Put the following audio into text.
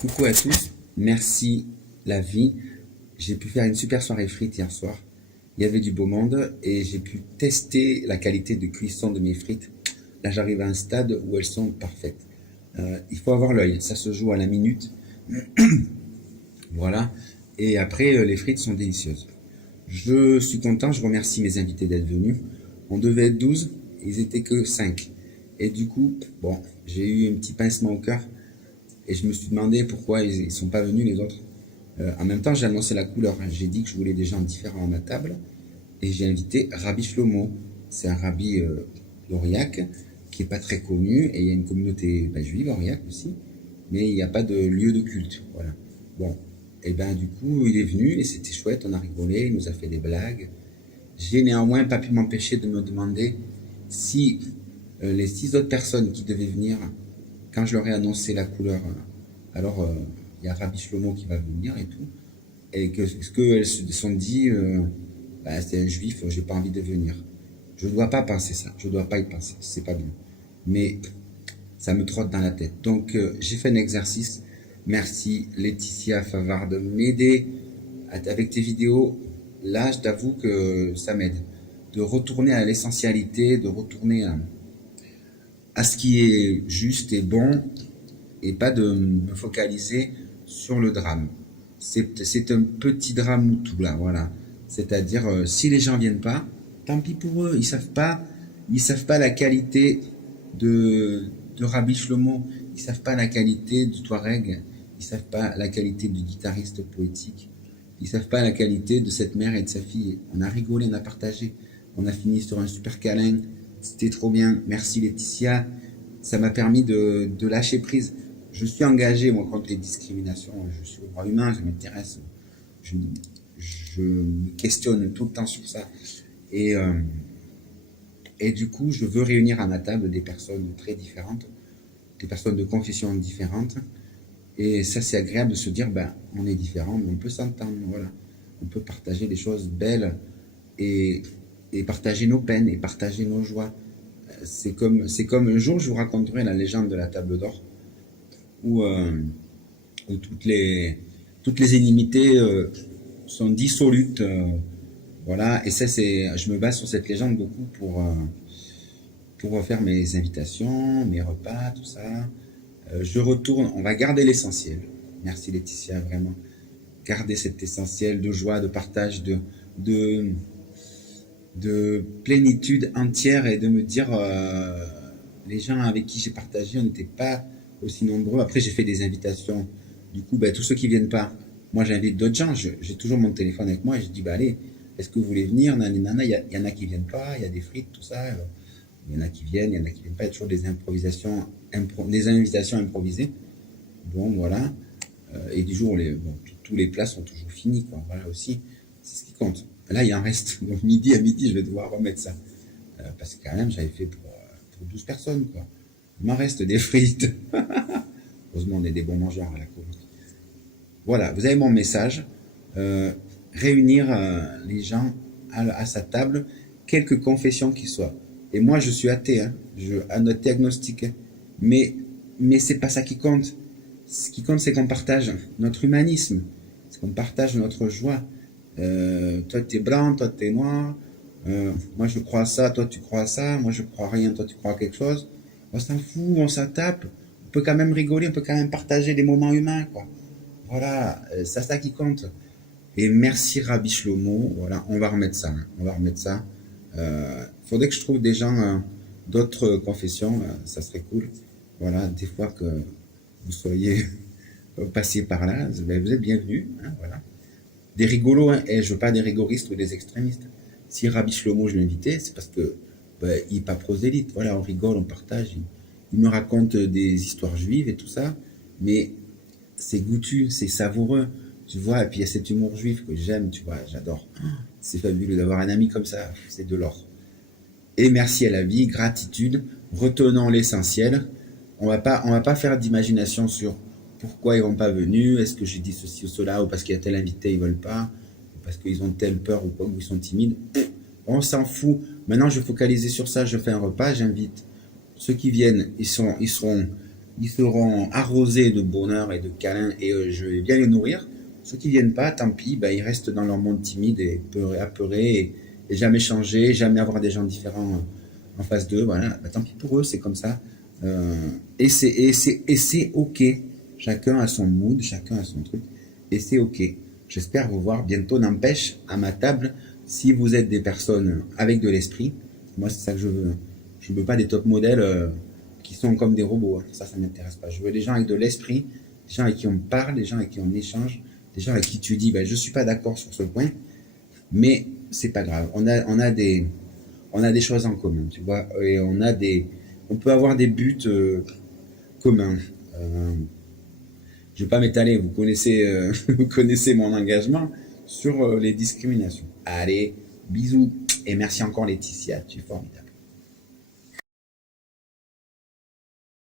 Coucou à tous, merci la vie. J'ai pu faire une super soirée frites hier soir. Il y avait du beau monde et j'ai pu tester la qualité de cuisson de mes frites. Là, j'arrive à un stade où elles sont parfaites. Il faut avoir l'œil, ça se joue à la minute. Voilà. Et après, les frites sont délicieuses. Je suis content, je remercie mes invités d'être venus. On devait être 12, ils étaient que 5. Et du coup, bon, j'ai eu un petit pincement au cœur et je me suis demandé pourquoi ils ne sont pas venus les autres. En même temps, j'ai annoncé la couleur. J'ai dit que je voulais des gens différents à ma table et j'ai invité Rabbi Shlomo. C'est un rabbi d'Aurillac qui est pas très connu et il y a une communauté juive à Aurillac aussi, mais il n'y a pas de lieu de culte. Voilà. Bon, et ben du coup, il est venu et c'était chouette, on a rigolé, il nous a fait des blagues. J'ai néanmoins pas pu m'empêcher de me demander si les 6 autres personnes qui devaient venir, quand je leur ai annoncé la couleur, alors il y a Rabbi Shlomo qui va venir et tout, et que ce qu'elles se sont dit, c'est un juif, j'ai pas envie de venir. Je ne dois pas penser ça, je ne dois pas y penser, c'est pas bien. Mais ça me trotte dans la tête. Donc j'ai fait un exercice. Merci Laetitia Favard de m'aider avec tes vidéos. Là, je t'avoue que ça m'aide. De retourner à l'essentialité, de retourner à ce qui est juste et bon, et pas de me focaliser sur le drame. C'est un petit drame tout là, voilà. C'est-à-dire, si les gens viennent pas, tant pis pour eux. Ils savent pas la qualité de Rabbi Shlomo. Ils savent pas la qualité du Touareg. Ils savent pas la qualité du guitariste poétique. Ils savent pas la qualité de cette mère et de sa fille. On a rigolé, on a partagé. On a fini sur un super câlin. C'était trop bien. Merci Laetitia. Ça m'a permis de lâcher prise. Je suis engagé, moi, contre les discriminations. Je suis au droit humain, ça m'intéresse. Je, je me questionne tout le temps sur ça. Et, euh, et du coup, je veux réunir à ma table des personnes très différentes, des personnes de confessions différentes. Et ça, c'est agréable de se dire, on est différents, mais on peut s'entendre, voilà. On peut partager des choses belles et, et partager nos peines et partager nos joies. C'est comme un jour, je vous raconterai la légende de la table d'or, où, où toutes les inimitiés sont dissolutes. Voilà, et ça, je me base sur cette légende beaucoup pour faire mes invitations, mes repas, tout ça. Je retourne, on va garder l'essentiel. Merci Laetitia, vraiment. Garder cet essentiel de joie, de partage, de, de plénitude entière et de me dire, les gens avec qui j'ai partagé, on n'était pas aussi nombreux. Après, j'ai fait des invitations. Du coup, tous ceux qui viennent pas, moi j'invite d'autres gens. J'ai toujours mon téléphone avec moi et je dis, allez, est-ce que vous voulez venir? Il y en a qui viennent pas, il y a des frites, tout ça. Il y en a qui viennent, il y en a qui viennent pas. Il y a toujours des improvisations, des invitations improvisées. Bon, voilà. Et du jour, tous les plats sont toujours finis, quoi. Voilà aussi, c'est ce qui compte. Là, il en reste. Donc, midi à midi, je vais devoir remettre ça. Parce que quand même, j'avais fait pour 12 personnes, quoi. Il m'en reste des frites. Heureusement, on est des bons mangeurs à la cour. Voilà, vous avez mon message. Réunir les gens à sa table, quelque confession qu'ils soient. Et moi, je suis athée, hein, agnostique. Mais c'est pas ça qui compte. Ce qui compte, c'est qu'on partage notre humanisme, c'est qu'on partage notre joie. Toi, tu es blanc, toi, tu es noir. Moi, je crois à ça, toi, tu crois à ça. Moi, je crois à rien, toi, tu crois à quelque chose. On s'en fout, on s'en tape. On peut quand même rigoler, on peut quand même partager des moments humains, quoi. Voilà, c'est ça qui compte. Et merci Rabbi Shlomo. Voilà, on va remettre ça, hein. On va remettre ça. Faudrait que je trouve des gens d'autres confessions, ça serait cool. Voilà, des fois que vous soyez passé par là, vous êtes bienvenus, hein, voilà. Des rigolos, hein, et je veux pas des rigoristes ou des extrémistes. Si Rabbi Shlomo, je l'invitais, c'est parce que il est pas prosélyte. Voilà, on rigole, on partage. Il me raconte des histoires juives et tout ça, mais c'est goûtu, c'est savoureux, tu vois. Et puis il y a cet humour juif que j'aime, tu vois, j'adore. C'est fabuleux d'avoir un ami comme ça, c'est de l'or. Et merci à la vie, gratitude, retenons l'essentiel. On va pas faire d'imagination sur pourquoi ils vont pas venus, est-ce que j'ai dit ceci ou cela, ou parce qu'il y a tel invité, ils veulent pas, ou parce qu'ils ont telle peur, ou quoi, ou ils sont timides. On s'en fout. Maintenant, je vais focaliser sur ça, je fais un repas, j'invite ceux qui viennent, ils seront ils seront arrosés de bonheur et de câlins et je vais bien les nourrir. Ceux qui viennent pas, tant pis, ben, ils restent dans leur monde timide et apeurés et jamais changer, jamais avoir des gens différents en face d'eux. Voilà, ben, tant pis pour eux, c'est comme ça. Et c'est ok. Chacun a son mood, chacun a son truc. Et c'est ok. J'espère vous voir bientôt. N'empêche, à ma table, si vous êtes des personnes avec de l'esprit, moi c'est ça que je veux. Je veux pas des top modèles qui sont comme des robots, hein. Ça m'intéresse pas. Je veux des gens avec de l'esprit, des gens avec qui on parle, des gens avec qui on échange, des gens avec qui tu dis, ben, je suis pas d'accord sur ce point, mais c'est pas grave. On a des choses en commun, tu vois, et on peut avoir des buts communs. Euh, je vais pas m'étaler, vous connaissez mon engagement sur les discriminations. Allez, bisous, et merci encore Laetitia, tu es formidable.